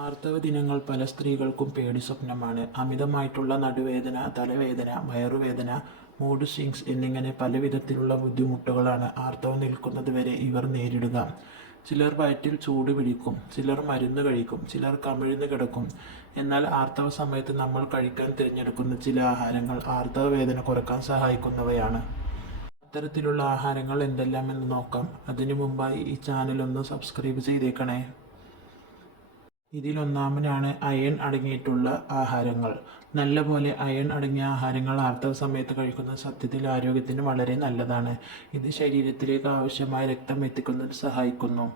ആർത്തവ ദിനങ്ങൾ പല സ്ത്രീകൾക്കും പേടി സ്വപ്നമാണ്. അമിതമായിട്ടുള്ള നടുവേദന, തലവേദന, വയറുവേദന, മൂഡ് സ്വിങ്സ് എന്നിങ്ങനെ പല വിധത്തിലുള്ള ബുദ്ധിമുട്ടുകളാണ് ആർത്തവം നിൽക്കുന്നത് വരെ ഇവർ നേരിടുക. ചിലർ വയറ്റിൽ ചൂട് പിടിക്കും, ചിലർ മരുന്ന് കഴിക്കും, ചിലർ കമിഴ്ന്ന് കിടക്കും. എന്നാൽ ആർത്തവ സമയത്ത് നമ്മൾ കഴിക്കാൻ തിരഞ്ഞെടുക്കുന്ന ചില ആഹാരങ്ങൾ ആർത്തവ വേദന കുറയ്ക്കാൻ സഹായിക്കുന്നവയാണ്. അത്തരത്തിലുള്ള ആഹാരങ്ങൾ എന്തെല്ലാമെന്ന് നോക്കാം. അതിനു മുമ്പായി ഈ ചാനൽ ഒന്ന് സബ്സ്ക്രൈബ് ചെയ്തേക്കണേ. ഇതിലൊന്നാമനാണ് അയൺ അടങ്ങിയിട്ടുള്ള ആഹാരങ്ങൾ. നല്ലപോലെ അയൺ അടങ്ങിയ ആഹാരങ്ങൾ ആർത്തവ സമയത്ത് കഴിക്കുന്നത് സത്യത്തിൽ ആരോഗ്യത്തിന് വളരെ നല്ലതാണ്. ഇത് ശരീരത്തിലേക്ക് ആവശ്യമായ രക്തം എത്തിക്കുന്നതിന് സഹായിക്കുന്നു.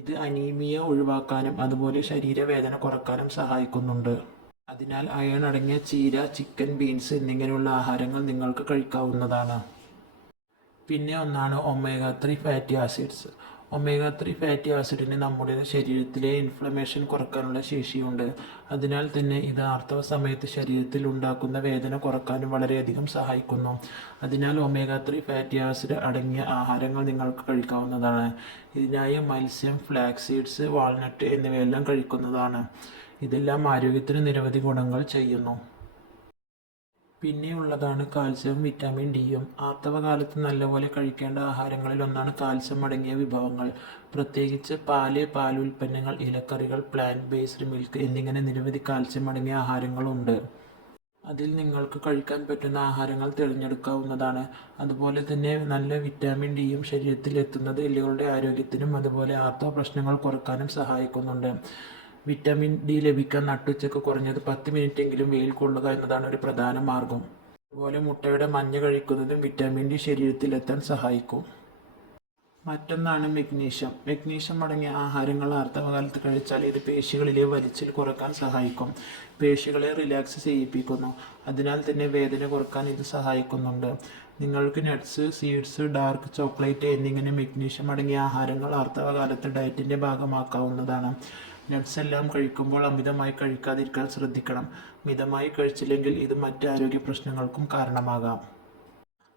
ഇത് അനീമിയ ഒഴിവാക്കാനും അതുപോലെ ശരീരവേദന കുറയ്ക്കാനും സഹായിക്കുന്നുണ്ട്. അതിനാൽ അയൺ അടങ്ങിയ ചീര, ചിക്കൻ, ബീൻസ് എന്നിങ്ങനെയുള്ള ആഹാരങ്ങൾ നിങ്ങൾക്ക് കഴിക്കാവുന്നതാണ്. പിന്നെ ഒന്നാണ് omega 3 fatty acids. Omega 3 fatty ആസിഡിന് നമ്മുടെ ശരീരത്തിലെ ഇൻഫ്ലമേഷൻ കുറയ്ക്കാനുള്ള ശേഷിയുണ്ട്. അതിനാൽ തന്നെ ഇത് ആർത്തവ സമയത്ത് ശരീരത്തിൽ ഉണ്ടാക്കുന്ന വേദന കുറയ്ക്കാനും വളരെയധികം സഹായിക്കുന്നു. അതിനാൽ ഒമേഗ 3 ഫാറ്റി ആസിഡ് അടങ്ങിയ ആഹാരങ്ങൾ നിങ്ങൾക്ക് കഴിക്കാവുന്നതാണ്. ഇതിനായി മത്സ്യം, ഫ്ലാക്സ് സീഡ്സ്, വാൾനട്ട് എന്നിവയെല്ലാം കഴിക്കുന്നതാണ്. ഇതെല്ലാം ആരോഗ്യത്തിന് നിരവധി ഗുണങ്ങൾ ചെയ്യുന്നു. പിന്നെയുള്ളതാണ് കാൽസ്യവും വിറ്റാമിൻ ഡിയും. ആർത്തവകാലത്ത് നല്ലപോലെ കഴിക്കേണ്ട ആഹാരങ്ങളിൽ ഒന്നാണ് കാൽസ്യം അടങ്ങിയ വിഭവങ്ങൾ. പ്രത്യേകിച്ച് പാല്, പാലുൽപ്പന്നങ്ങൾ, ഇലക്കറികൾ, പ്ലാന്റ് ബേസ്ഡ് മിൽക്ക് എന്നിങ്ങനെ നിരവധി കാൽസ്യം അടങ്ങിയ ആഹാരങ്ങളുണ്ട്. അതിൽ നിങ്ങൾക്ക് കഴിക്കാൻ പറ്റുന്ന ആഹാരങ്ങൾ തിരഞ്ഞെടുക്കാവുന്നതാണ്. അതുപോലെ തന്നെ നല്ല വിറ്റാമിൻ ഡിയും ശരീരത്തിൽ എത്തുന്നത് എല്ലുകളുടെ ആരോഗ്യത്തിനും അതുപോലെ ആർത്തവ പ്രശ്നങ്ങൾ കുറയ്ക്കാനും സഹായിക്കുന്നുണ്ട്. വിറ്റാമിൻ ഡി ലഭിക്കാൻ നട്ടുച്ചയ്ക്ക് കുറഞ്ഞത് 10 മിനിറ്റെങ്കിലും വെയിൽ കൊള്ളുക എന്നതാണ് ഒരു പ്രധാന മാർഗം. അതുപോലെ മുട്ടയുടെ മഞ്ഞ കഴിക്കുന്നതും വിറ്റാമിൻ ഡി ശരീരത്തിലെത്താൻ സഹായിക്കും. മറ്റൊന്നാണ് മെഗ്നീഷ്യം. മെഗ്നീഷ്യം അടങ്ങിയ ആഹാരങ്ങൾ ആർത്തവകാലത്ത് കഴിച്ചാൽ ഇത് പേശികളിലെ വലിച്ചിൽ കുറയ്ക്കാൻ സഹായിക്കും. പേശികളെ റിലാക്സ് ചെയ്യിപ്പിക്കുന്നു. അതിനാൽ തന്നെ വേദന കുറയ്ക്കാൻ ഇത് സഹായിക്കുന്നുണ്ട്. നിങ്ങൾക്ക് നട്ട്സ്, സീഡ്സ്, ഡാർക്ക് ചോക്ലേറ്റ് എന്നിങ്ങനെ മെഗ്നീഷ്യം അടങ്ങിയ ആഹാരങ്ങൾ ആർത്തവകാലത്ത് ഡയറ്റിൻ്റെ ഭാഗമാക്കാവുന്നതാണ്. നട്ട്സ് എല്ലാം കഴിക്കുമ്പോൾ അമിതമായി കഴിക്കാതിരിക്കാൻ ശ്രദ്ധിക്കണം. മിതമായി കഴിച്ചില്ലെങ്കിൽ ഇത് മറ്റ് ആരോഗ്യ പ്രശ്നങ്ങൾക്കും കാരണമാകാം.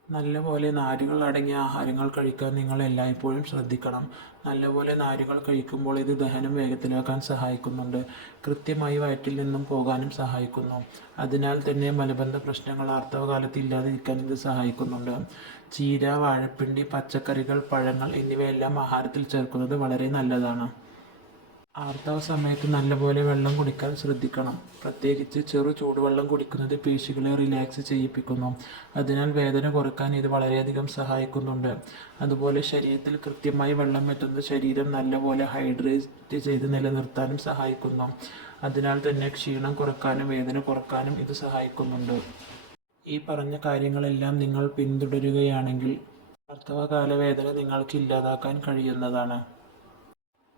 നല്ലപോലെ നാരുകൾ അടങ്ങിയ ആഹാരങ്ങൾ കഴിക്കാൻ നിങ്ങൾ എല്ലായ്പ്പോഴും ശ്രദ്ധിക്കണം. നല്ലപോലെ നാരുകൾ കഴിക്കുമ്പോൾ ഇത് ദഹനം വേഗത്തിലാക്കാൻ സഹായിക്കുന്നുണ്ട്. കൃത്യമായി വയറ്റിൽ നിന്നും പോകാനും സഹായിക്കുന്നു. അതിനാൽ തന്നെ മലബന്ധ പ്രശ്നങ്ങൾ ആർത്തവകാലത്ത് ഇല്ലാതിരിക്കാൻ ഇത് സഹായിക്കുന്നുണ്ട്. ചീര, വാഴപ്പിണ്ടി, പച്ചക്കറികൾ, പഴങ്ങൾ എന്നിവയെല്ലാം ആഹാരത്തിൽ ചേർക്കുന്നത് വളരെ നല്ലതാണ്. ആർത്തവ സമയത്ത് നല്ലപോലെ വെള്ളം കുടിക്കാൻ ശ്രദ്ധിക്കണം. പ്രത്യേകിച്ച് ചെറു ചൂടുവെള്ളം കുടിക്കുന്നത് പേശികളെ റിലാക്സ് ചെയ്യിപ്പിക്കുന്നു. അതിനാൽ വേദന കുറയ്ക്കാൻ ഇത് വളരെയധികം സഹായിക്കുന്നുണ്ട്. അതുപോലെ ശരീരത്തിൽ കൃത്യമായി വെള്ളം എത്തുന്നത് ശരീരം നല്ലപോലെ ഹൈഡ്രേറ്റ് ചെയ്ത് നിലനിർത്താനും സഹായിക്കുന്നു. അതിനാൽ തന്നെ ക്ഷീണം കുറയ്ക്കാനും വേദന കുറയ്ക്കാനും ഇത് സഹായിക്കുന്നുണ്ട്. ഈ പറഞ്ഞ കാര്യങ്ങളെല്ലാം നിങ്ങൾ പിന്തുടരുകയാണെങ്കിൽ ആർത്തവകാല വേദന നിങ്ങൾക്ക് ഇല്ലാതാക്കാൻ കഴിയുന്നതാണ്.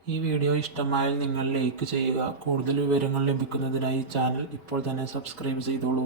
ഈ വീഡിയോ ഇഷ്ടമായാൽ നിങ്ങൾ ലൈക്ക് ചെയ്യുക. കൂടുതൽ വിവരങ്ങൾ ലഭിക്കുന്നതിനായി ചാനൽ ഇപ്പോൾ തന്നെ സബ്സ്ക്രൈബ് ചെയ്തോളൂ.